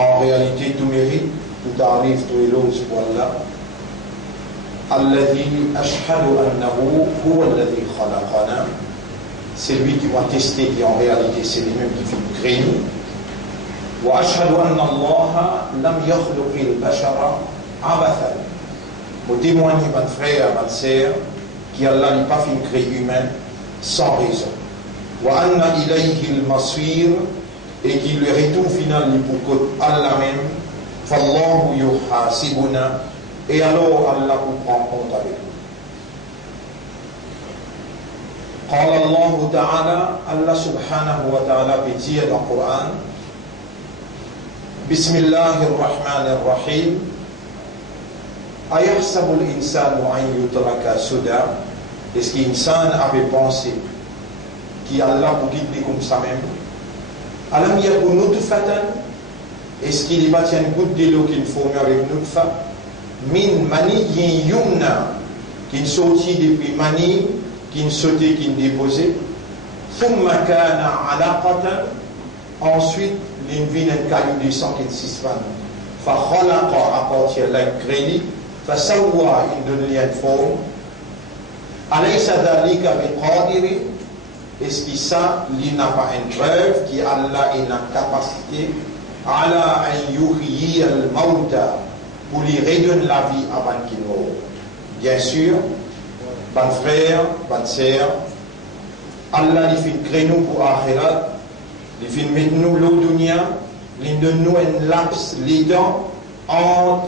En réalité, tout mérite, tout arrive, tout éloge pour Allah. Alladhi ashhadu annahu huwa alladhi khalaqana. C'est lui qui m'a testé, qui en réalité c'est lui-même qui fait nous créer. Wa ashhadu anna Allah lam yakhluqi al-bashara abathan. Pour témoigner, mon frère, ma sœur, qu'Allah n'a pas fait créer humain sans raison. Wa anna ilayhi al-masir, et qu'il le retour final pour Allah même. Fallahu yuhasibuna, et alors Allah vous prend compte avec nous. قال الله تعالى الله سبحانه وتعالى بيتي dans le Coran بسم الله الرحمن الرحيم أيحسب الإنسان أن يترك سدى. Est-ce qu'insan avait pensé qu'Allah vous guide comme ça même? Alam yakun nutfatan, est-ce qu'il y a une goutte de l'eau qu'il forme avec nutfa min maniyyin yumna, qui sortit depuis mani, qui sautait, qui déposait, thumma kana alaqatan, ensuite l'invine un caillou de sang qui s'ispan, fa khalaqa, à partir de la crédit, fa sawwa, il donne une forme, alaysa dhalika biqadiri, est-ce que ça, il n'a pas une preuve qui Allah a une capacité ala an yuhyi al-mauta, pour lui redonner la vie avant qu'il meure? Bien sûr, bon frère, bonne sœur, Allah il fait créer nous pour Akhirat, il fait mettre nous l'eau dunya, il donne nous un laps les dents entre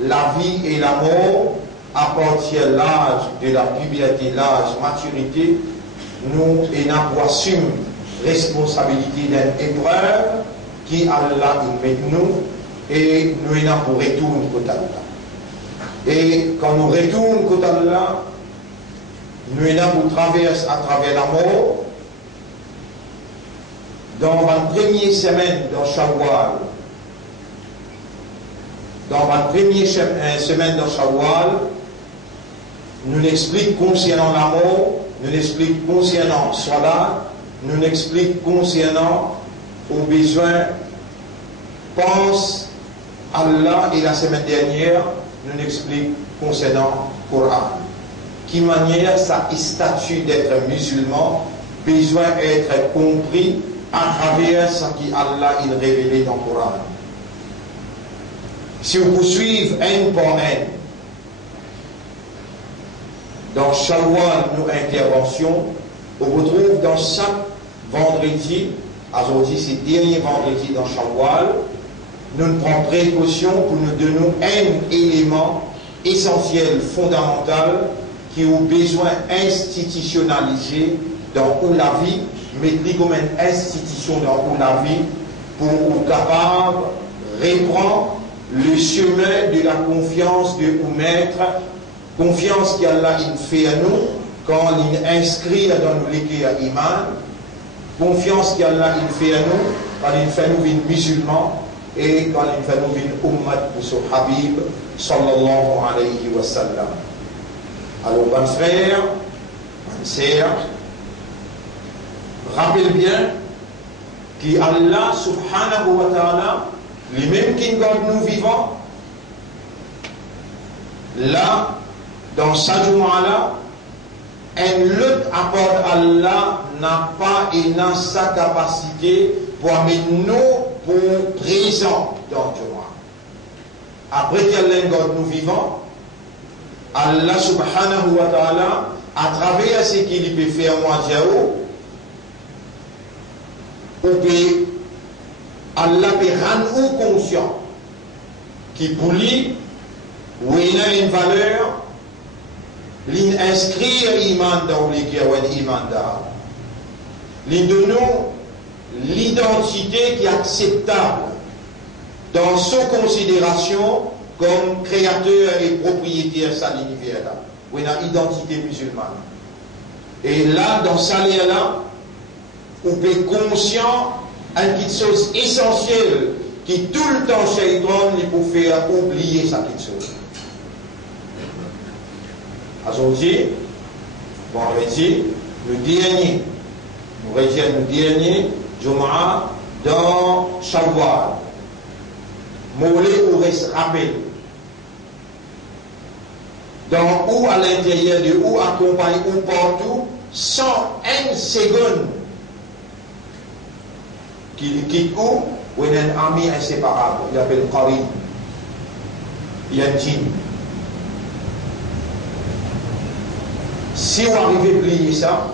la vie et la mort, à partir de l'âge de la puberté, l'âge maturité, nous assume responsabilité d'une épreuve qui Allah il met nous, et nous avons pour retourner côté Allah. Et quand nous retournons côté Allah, nous avons traverse à travers la mort. Dans la première semaine dans Shawwal, nous expliquons concernant la mort, nous expliquons concernant Salat, nous expliquons concernant aux besoins. Pense Allah, et la semaine dernière, nous explique concernant le Coran. Qui manière sa statut d'être musulman, besoin d'être compris à travers ce qu'Allah il révélé dans le Coran. Si vous poursuivez un par un, dans Shawwal, nos interventions, on retrouve dans chaque vendredi, aujourd'hui c'est le dernier vendredi dans Shawwal, nous prenons précaution pour nous donner un élément essentiel, fondamental, qui a besoin institutionnalisé dans la vie, mais comme une institution dans la vie, pour être capable de reprendre le chemin de la confiance de nous mettre, confiance qu'Allah fait à nous quand il inscrit dans nous l'équité à Iman, confiance qu'Allah fait à nous quand il fait nous une musulman, et quand il fait nous une ummat pour son Habib sallallahu alayhi wa sallam. Alors, bon frère, bonne sœur, rappelle bien qu'Allah subhanahu wa ta'ala, lui-même qui garde nous vivants, là, dans sa journée-là, un autre apport Allah n'a pas et n'a sa capacité pour amener nous pour présent dans le journée. Après qu'Allah garde nous vivants, Allah subhanahu wa ta'ala, à travers ce qu'il peut faire moi, Allah peut rendre nous conscients qu'il pour lui, où il a une valeur, l'inscrire iman dans l'iman d'Allah. Il donne l'identité qui est acceptable dans son considération comme créateur et propriétaire de l'univers là, où il a une identité musulmane. Et là, dans ça là, on peut conscient d'une petite chose essentielle qui tout le temps Shaitan il peut faire oublier sa petite chose. Aujourd'hui, vendredi, le dernier Jumu'ah dans Shawwal. Mollet ou reste rappel. Donc, ou à l'intérieur de ou accompagné ou partout, sans une seconde qu'il quitte ou il y a un ami inséparable, il appelle Qarin. Il y a un djinn. Si vous arrivez à oublier ça,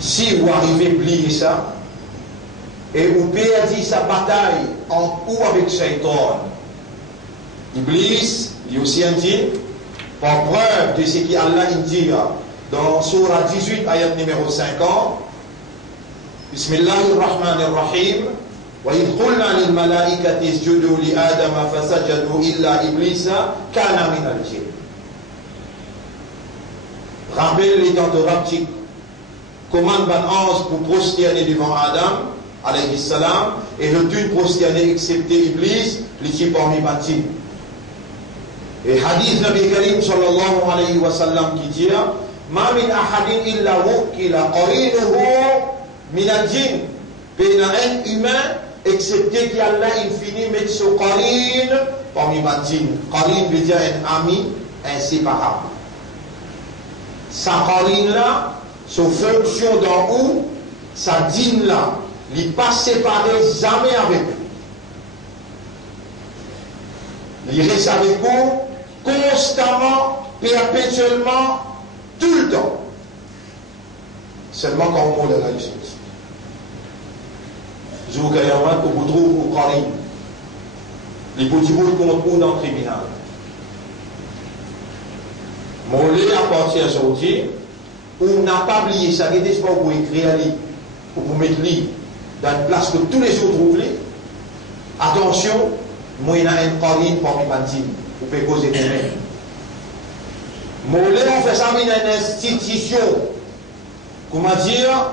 si vous arrivez à oublier ça, et vous perdez sa bataille en ou avec Shaitan, Iblis, il y a aussi un djinn, par preuve de ce qu'Allah dit dans Surah 18, ayat numéro 50, Bismillahirrahmanirrahim, وإذ قلنا للملائكة اسجدوا لآدم فسجدوا إلا إبليس كان من الجن. Rappelle les temps raptiques. Commande ban ange pour prosterner devant Adam, alayhi salam, et le tune prosterner excepté Iblis, les types parmi bâtis. Et hadith Nabi Karim sallallahu alayhi wa sallam qui dit Ma min ahadin illa wukila qarinuhu min al-jinn. Péna un humain excepté qu'Allah infini met ce qarin parmi bâtis. Qarin veut dire un ami inséparable. Sa qarin là, sa fonction d'en haut, sa dîne là, il n'est pas séparé jamais avec vous. Il reste avec vous constamment, perpétuellement, tout le temps. Seulement quand on monte la justice. Je vous caille un que vous trouvez au Qarin. Les petits bouts contre vous dans le tribunal. Mollet à partir aujourd'hui, on n'a pas oublié ça, il n'est pas pour écrire un livre, pour vous mettre livre dans une place que tous les jours trouvent. Attention, moi il y a un Qarin parmi les bandits, vous pouvez causer vous-même. Mollet, on fait ça dans une institution. Comment dire?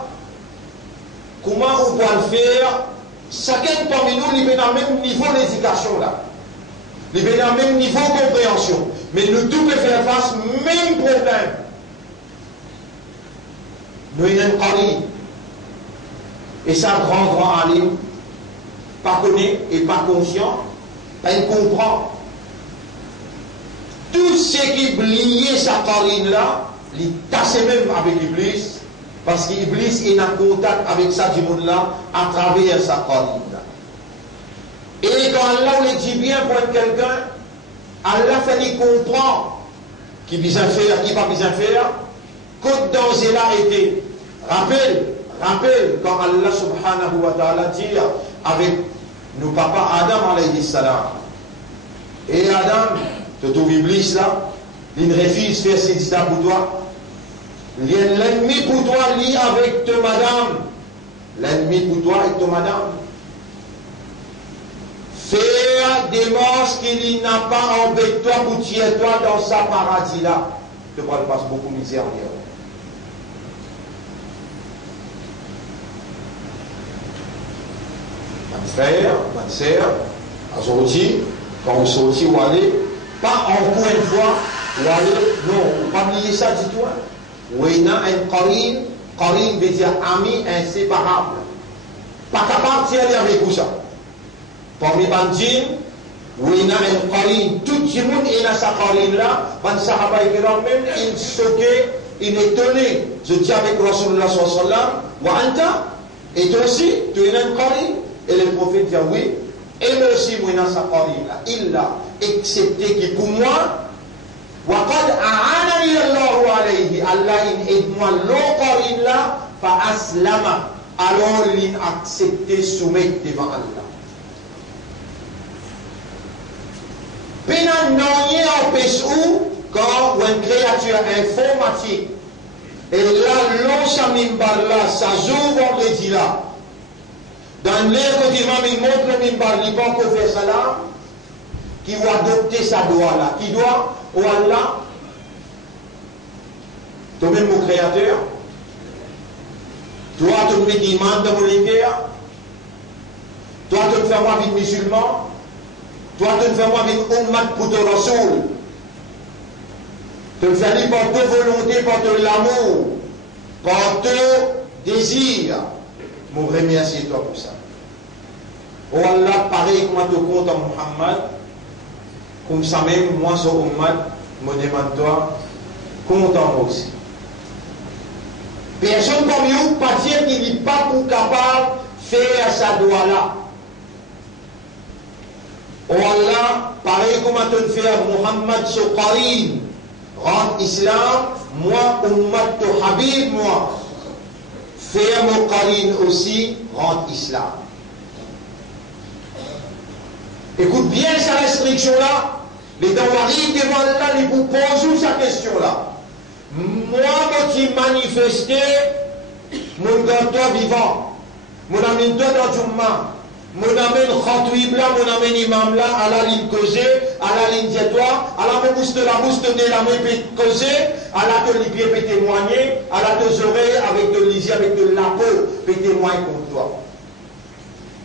Comment on peut le faire? Chacun parmi nous, il est dans le même niveau d'éducation là. Il est dans le même niveau de compréhension. Mais nous tous pouvons faire face au même problème. Nous avons un Qarin. Et ça, grand alim, pas connaît et pas conscient, pas comprend. Tout ce qui est lié sa Qarin là, il tasse même avec Iblis. Parce qu'Iblis est en contact avec ça du monde là à travers sa Qarin là. Et quand Allah le dit bien pour quelqu'un, Allah fait lui comprendre qui besoin faire, qui pas besoin faire, que danger là était. Rappelle quand Allah subhanahu wa ta'ala dit avec nos papas Adam alayhi salam. Et Adam, tu trouves Iblis là, il refuse de faire ses dictats pour toi. L'ennemi pour toi lie avec ta madame. L'ennemi pour toi est ta madame. Faire des marches qu'il n'a pas embêté toi pour tirer toi dans sa paradis là. Tu ne passe beaucoup de misère. Mon frère, ma sœur, aujourd'hui, quand vous sortez ou allez, pas encore une fois, ou aller, non, pas oublier ça, dis-toi. Oui, un Qarin veut dire ami inséparable. Pas capable d'y aller avec vous ça. Parmi les bandits, oui, un Qarin, tout le monde est dans sa Qarin là, les Sahaba même, ils choquaient, ils étonnaient. Je dis avec Rasulullah sallallahu alayhi wa sallam, wa anta, et toi aussi, tu es un Qarin. Et le prophète dit oui, et moi aussi, moi dans sa Qarin là, il l'a accepté qui pour moi, وقد أعانني الله عليه Allah aide-moi l'Qarin là fa aslama alors il accepté soumettre devant Allah. Pénan n'en empêche où quand une créature informatique et là l'on s'amimbar là ça joue vendredi là dans l'air que l'imam il montre le mimbar il va encore faire ça là qui va adopter sa doigt là qui doit oh Allah, toi-même mon créateur, toi tu me dis de mon ligueur, toi tu me fais moi avec musulman, toi tu me fais moi avec ummat pour ton rasoul, tu me fais lui par ta volonté, par ton l'amour, par ton désir, mon remercie toi pour ça. Oh Allah, pareil comme tu comptes à Muhammad, comme ça même, moi, sur Ummad, me demande-toi, compte en moi aussi. Personne comme vous, pas dire qu'il n'est pas pour capable de faire sa doigt-là. Oh Allah, pareil comme tu fais à Muhammad sur Karim, rendre Islam, moi, Ummad, to Habib, moi, faire mon Karim aussi, rendre Islam. Écoute bien sa restriction-là. Les Dawaris devant là, ils vous posent sa question-là. Moi, quand il manifestais, mon gâteau vivant, mon ami toi dans Jumma, mon amène Khatouib là, mon amène Imam là, à la ligne causée, à la ligne diétoire, à la bouche de la main causée, à la de l'hypier peut témoigner, à la de oreilles avec de l'isier, avec de la peau, peut témoigner contre toi.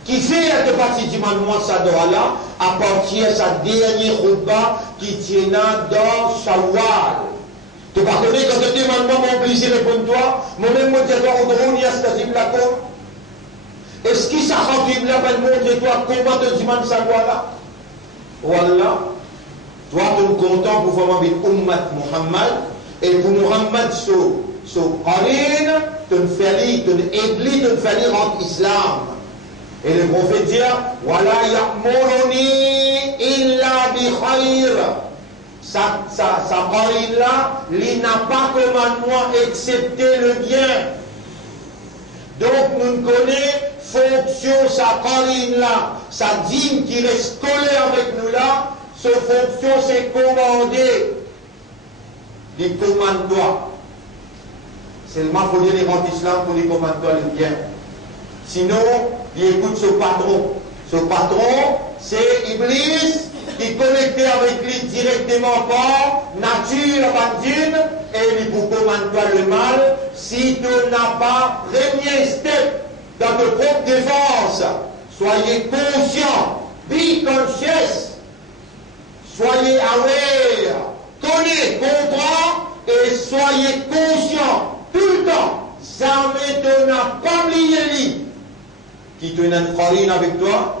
Qui fait la partie du mandement de sa là, à partir de sa dernière khutbah qui tient dans Shawwal. Tu pardonnes quand tu demandes mon plaisir répond-toi, moi-même, moi, je dois redonner à ce que là. Est-ce qu'il s'arrête là, va montrer-toi comment tu demandes sa là? Voilà. Toi, tu es content pour faire avec Ummat Muhammad, et pour Muhammad, sur Qarin, tu fais lire, tu église, tu fais lire en islam. Et le prophète dit, Wala ya'muruni illa bi khayr. Sa parole là, il n'a pas commandement excepté le bien. Donc nous connaissons fonction sa parole là, sa dîme qui reste collée avec nous là, sa fonction c'est commander. Il commande toi. Seulement il faut dire les rangs d'islam pour les commande toi le bien. Sinon, il écoute ce patron. Ce patron, c'est Iblis qui est connecté avec lui directement par nature bandine et il vous commande toi le mal si tu n'as pas premier step dans ta propre défense. Soyez conscient, be conscious, soyez aware, connaissez, comprends et soyez conscient tout le temps. Jamais tu n'as pas oublié lui. Qui te n'a farine avec toi,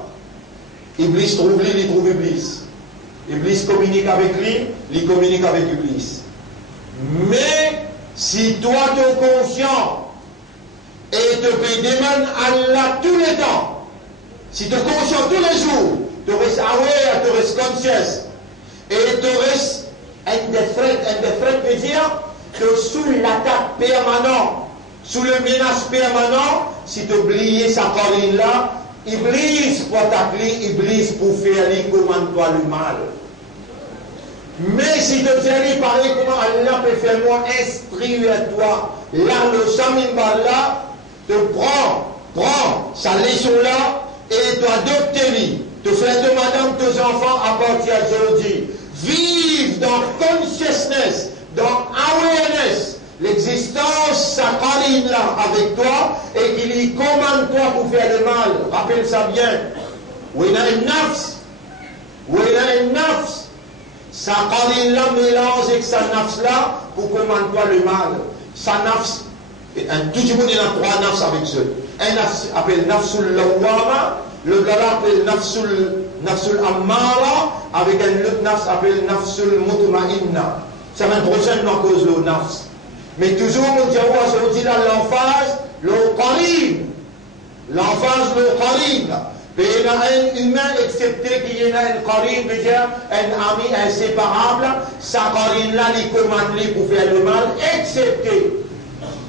Iblis trouve lui, il trouve Iblis. Iblis communique avec lui, il communique avec Iblis. Mais si toi tu es conscient et te demander Allah tous les temps, si tu es conscient tous les jours, tu restes aware, tu restes conscious et tu restes indifferent veut dire que sous l'attaque permanente, sous le menace permanent, si tu oublies sa parole là, Iblis pour t'appeler, Iblis pour faire les commande-toi le mal. Mais si tu fais pareil, comment Allah peut faire moi instruire toi, là le Samimbal là, te prends sa leçon là et tu adoptes lui. Tu fais de madame tes enfants à partir d'aujourd'hui. Vive dans consciousness, dans awareness. L'existence, sa parole là avec toi et qu'il y commande toi pour faire le mal. Rappelle ça bien. Où il y a une nafs, sa parole là mélange avec sa nafs là pour commander toi le mal. Sa nafs, tout le monde a trois nafs avec eux. Un nafs appelle nafsul lawwama, le gars appelle nafsul ammara, avec un autre nafs appelle nafsul mutma'inna. Ça va prochaine à cause de nafs. Mais toujours, mon Dieu, aujourd'hui, là, l'emphase, le qarim. L'emphase, le qarim. Mais il y a un humain, excepté qu'il y a un qarim, c'est-à-dire un ami inséparable, sa qarim là, il commande lui pour faire le mal, excepté.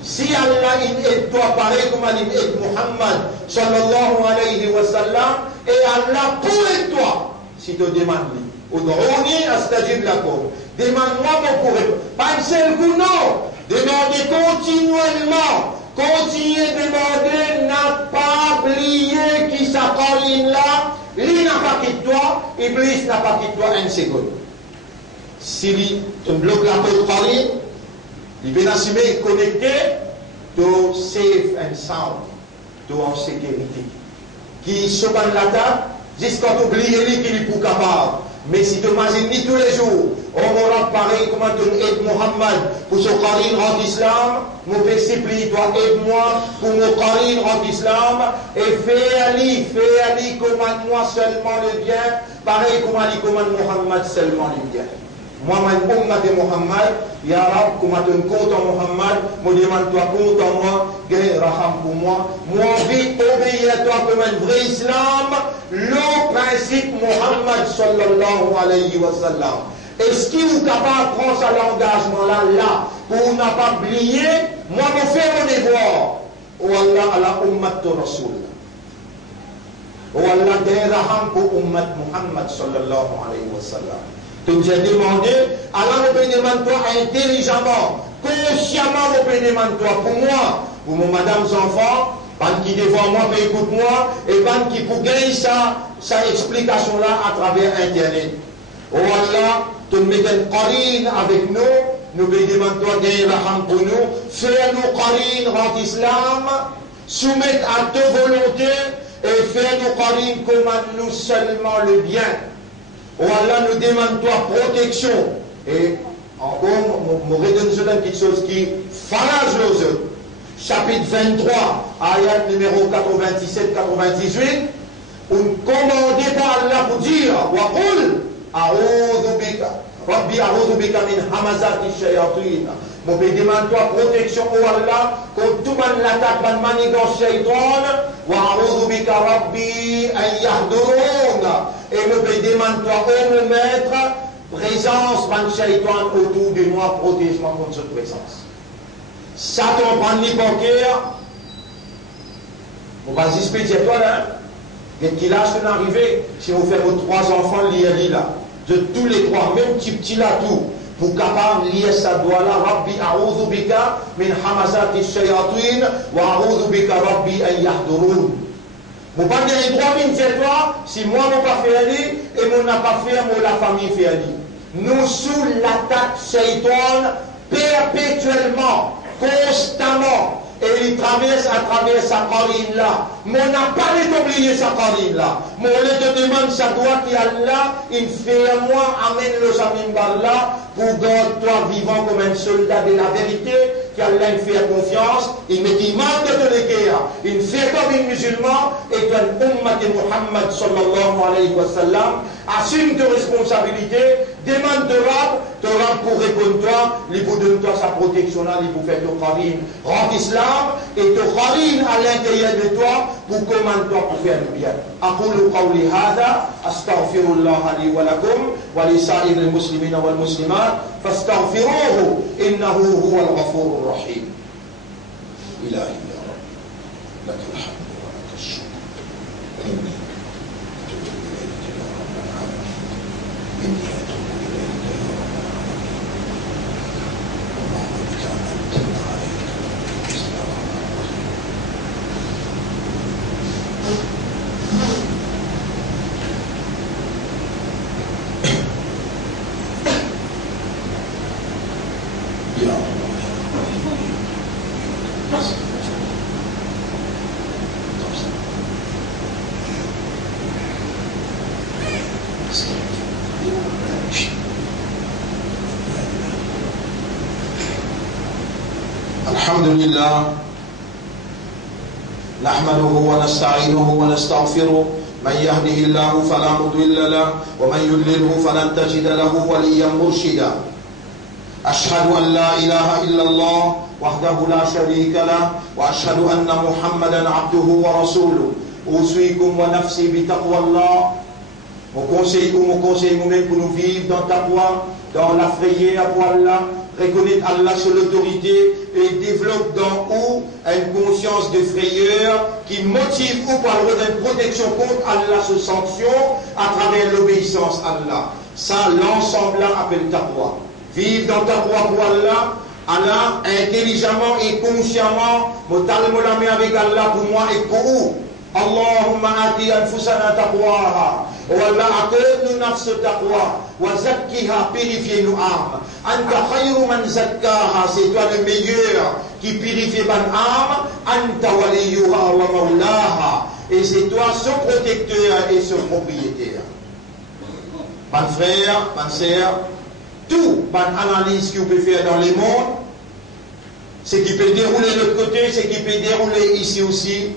Si Allah, il aide toi, pareil comme il aide Muhammad, sallallahu alayhi wa sallam, et Allah pour toi, si tu demandes lui. Ud'ouni astajib lakum. Demande-moi mon pour pas un seul coup, non. Demandez continuellement. Continuez de demander, n'a pas oublié qui s'appelle là. Lui n'a pas quitté toi, Iblis n'a pas quitté toi une seconde. Si tu bloques la porte par lui, il peut assumer connecté, tu safe and sound, tu en sécurité. Qui se bat la table, jusqu'à t'oublier lui qu'il est pour capable. Mais si tu imagines tous les jours, on aura pareil comment tu aides Mohammed pour ce Qarin en islam, mon péché plie, toi aide-moi pour mon Qarin en islam, et fais Ali commande-moi seulement le bien, pareil comme Ali commande Mohammed seulement le bien. Moi, mon ummat de Mohammed, Ya Rab, comment tu me comptes en Mohammed, me demande-toi compte en moi, gagne raham pour moi. Moi, envie obéir à toi comme un vrai islam, le principe Mohammed sallallahu alayhi wa sallam. Est-ce qu'il est capable de prendre cet engagement là, pour ne pas oublier, moi, je fais mon devoir. Oh Allah, ala ummat de Rasul. Oh Allah, gagne raham pour ummat Mohammed sallallahu alayhi wa sallam. Donc j'ai demandé, alors on peut demander toi intelligemment, consciemment on peut demander toi pour moi, pour mon madame enfants, pas qui devant moi, mais écoute moi, et pas qui pour gagner sa explication là à travers internet. Oh Allah, tu me mets un Qarin avec nous pouvons demander toi gagner la ham pour nous, faire nos Qarin en islam, soumettre à ta volonté et faire nos Qarin comme nous seulement le bien. Oh Allah nous demande toi protection. Et encore, je redonne une petite chose qui farage les autres. Chapitre 23, ayat numéro 97-98. On commandé par Allah pour dire wa qul a'udhu bika rabbi a'udhu bika min hamazati shayatin. Mon pays demande-toi protection, oh Allah, contre tout le monde l'attaque, ban manigance shaitan, wa a'udhu bika rabbi an yahdurun. Et mon pays demande-toi, oh mon maître, présence ban shaitan autour de moi, protège-moi contre cette présence. Satan prend les bancaires, on va expliquer toi là, et qu'il a son arrivé, si vous faites vos 3 enfants liés là, de tous les 3, même petit là tout. Pour capable lier sa doigt là, Rabbi a'udhu bika min hamazati shayatin wa a'udhu bika Rabbi an yahdurun. Mon pas dire droit min c'est toi, si moi mon pas fait aller et mon n'a pas fait, mon la famille fait aller. Nous sous l'attaque shaitan perpétuellement, constamment. Et il traverse à travers sa Qarin là. Mais on n'a pas oublié sa Qarin là. Mais on te demande sa doigt qui est là, il fait à moi, amène le Samimbar là, pour garder toi vivant comme un soldat de la vérité, qui a l'un fait confiance, il me dit, manque de ton équerre, il fait comme un musulman, et toi, l'ummat de Muhammad sallallahu alayhi wa sallam, assume tes responsabilités, demande de Rab pour répondre toi, il vous donne toi sa protection là, il vous fait ton Qarin, rentre islam, et ton Qarin à l'intérieur de toi, pour commander toi pour faire le bien. أقول قولي هذا أستغفر الله لي ولكم ولسائر المسلمين والمسلمات فاستغفروه إنه هو الغفور الرحيم. إلهي يا رب لك الحمد ولك الشكر إني أتوب إليك يا رب العالمين إني أتوب إليك يا رب العالمين اللهم بك آمنت وعليك بسم الله الرحمن الرحيم. الحمد لله نحمده ونستعينه ونستغفره من يهده الله فلا مضل له ومن يضلله فلن تجد له وليا مرشدا أشهد أن لا إله إلا الله وحده لا شريك له وأشهد أن محمدا عبده ورسوله أوصيكم ونفسي بتقوى الله. Mon conseil nous-mêmes pour nous vivre dans taqwa, dans la frayère pour Allah, reconnaître Allah sur l'autorité et développe dans nous une conscience de frayeur qui motive ou par une protection contre Allah sous sanction à travers l'obéissance à Allah. Ça, l'ensemble là appelle taqwa. Vivre dans taqwa pour Allah, Allah intelligemment et consciemment, me avec Allah pour moi et pour vous. Allahumma ati anfusana taqwaha. Oh Allah, accorde-nous nafs taqwa. Wa zakkiha, purifie nos âmes. Anta khayru man zakkaha, c'est toi le meilleur qui purifie ban âme. Anta waliyuha wa maulaha. Et c'est toi son protecteur et son propriétaire. Ban frère, ban sœur, tout, ban analyse que vous pouvez faire dans le monde, ce qui peut dérouler de l'autre côté, ce qui peut dérouler ici aussi,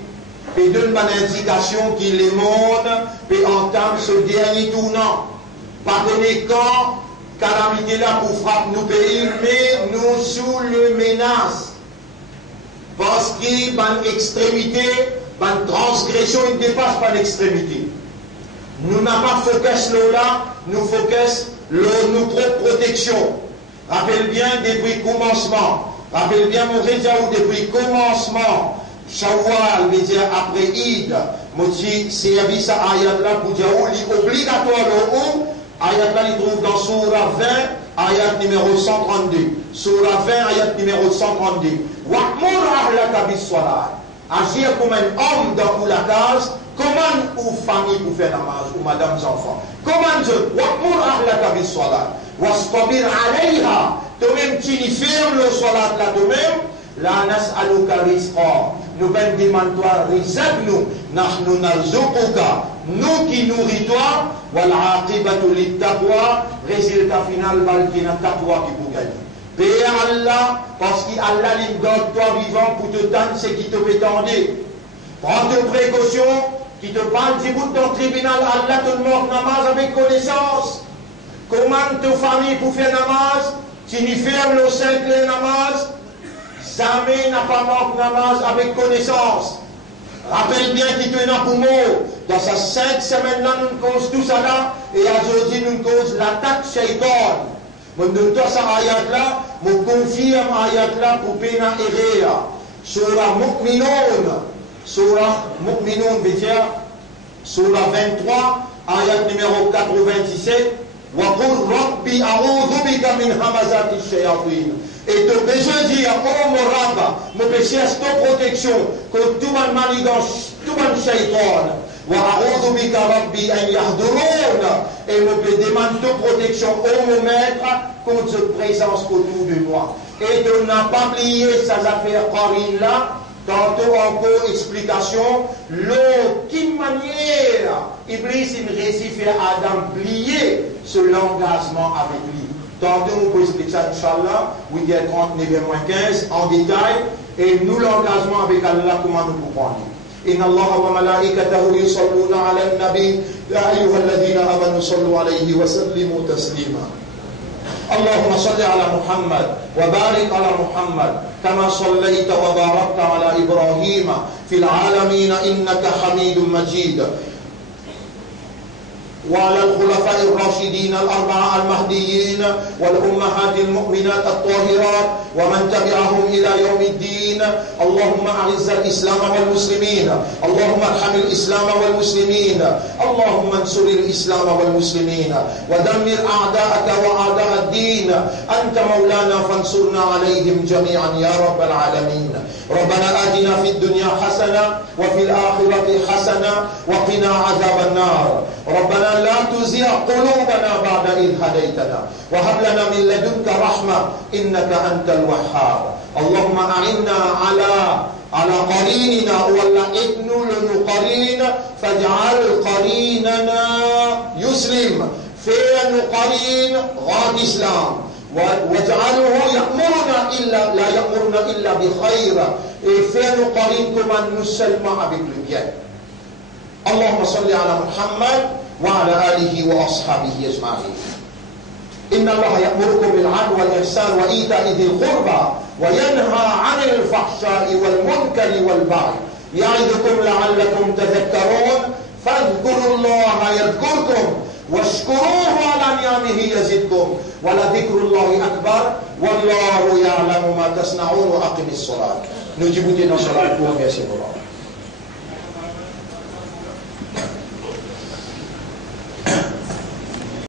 et donne une indication que le monde peut entamer ce dernier tournant. Pas donner quand calamité là pour frapper nos pays, mais nous sous le menace. Parce que ban extrémité, ban transgression, il ne dépasse pas l'extrémité. Nous n'avons pas focus là, nous focus nos propres protections. Rappelle bien depuis commencement. Rappelle bien mon réseau depuis commencement. Shawwal, veut dire après Eid. Moti service à ayat là pour dire obligatoire ou ayat là il trouve dans Surah 20, ayat numéro 132. Surah 20, ayat numéro 132. Wa'mur ahlaka bis-salat. Agir comme un homme dans la case. Comment ou famille pour faire namaz ou madame enfants? Comment je wa'mur ahlaka bis-salat wastabir alayha. Toi-même tu y fermes le salat là toi-même. La nas'aluka rizqa. Nous ben demande-toi rizq nous. Nahnu narzuquka. Nous qui nourrit toi. Wal aqibatu lit taqwa. Résultat final balkina taqwa qui pour gagner. Paix à Allah, parce qu'Allah il donne toi vivant pour te donner ce qui te peut tendre. Prends tes précautions, qui te parle du bout de ton tribunal, Allah te demande namaz avec connaissance. Comment ta famille pour faire namaz? Tu n'y fermes le 5 namaz. Jamais n'a pas manqué namaz avec connaissance. Rappelle bien qu'il te n'a pour mot. Dans ces 5 semaines-là, nous cause tout ça là, et aujourd'hui nous cause l'attaque shaitan. Mon docteur sa ayat là, me confirme ayat là pour pena erea. Surah Mu'minun. Surah Mu'minun, veut dire, Surah 23, ayat numéro 97. Wa qul rabbi a'udhu bika min hamazati shayatin. Et te besoin de dire, oh mon Rabba, me péché à ta protection, que tout le monde manigance, tout le monde shaitan. وأعوذ بك ربي أن يحضرون et me demande de protection au mon maître contre cette présence autour de moi. Et de n'a pas oublié ces affaires Corinne là, tantôt encore explication, l'aucune manière, Iblis il réussit à Adam plier ce engagement avec lui. Tantôt on peut expliquer ça, Inch'Allah, 8h30, 9h-15 en détail, et nous l'engagement avec Allah, comment nous pouvons prendre. إن الله وملائكته يصلون على النبي يا أيها الذين آمنوا صلوا عليه وسلموا تسليما اللهم صل على محمد وبارك على محمد كما صليت وباركت على إبراهيم في العالمين إنك حميد مجيد وعلى الخلفاء الراشدين الأربعة المهديين والأمهات المؤمنات الطاهرات ومن تبعهم إلى يوم الدين اللهم أعز الإسلام والمسلمين اللهم ارحم الإسلام والمسلمين اللهم انصر الإسلام والمسلمين ودمر أعداءك وأعداء الدين أنت مولانا فانصرنا عليهم جميعا يا رب العالمين ربنا آتنا في الدنيا حسنة وفي الآخرة حسنة وقنا عذاب النار ربنا لا تزغ قلوبنا بعد إذ هديتنا وهب لنا من لدنك رحمة إنك أنت الوهاب اللهم أعنا على قريننا ولا ابن لنقرين فاجعل قريننا يسلم فين قرين غاد إسلام واجعله يأمرنا لا يأمرنا إلا بخير فين قرين كما نسلم avec le bien اللهم صل على محمد وعلى آله وأصحابه أجمعين إن الله يأمركم بالعدل والإحسان وإيتاء ذي القربى وينهى عن الفحشاء والمنكر والبغي يعظكم لعلكم تذكرون فاذكروا الله يذكركم واشكروه على نعمه يزدكم ولذكر الله أكبر والله يعلم ما تصنعون وأقم الصلاة نجيب دينا صلاة وميسي الله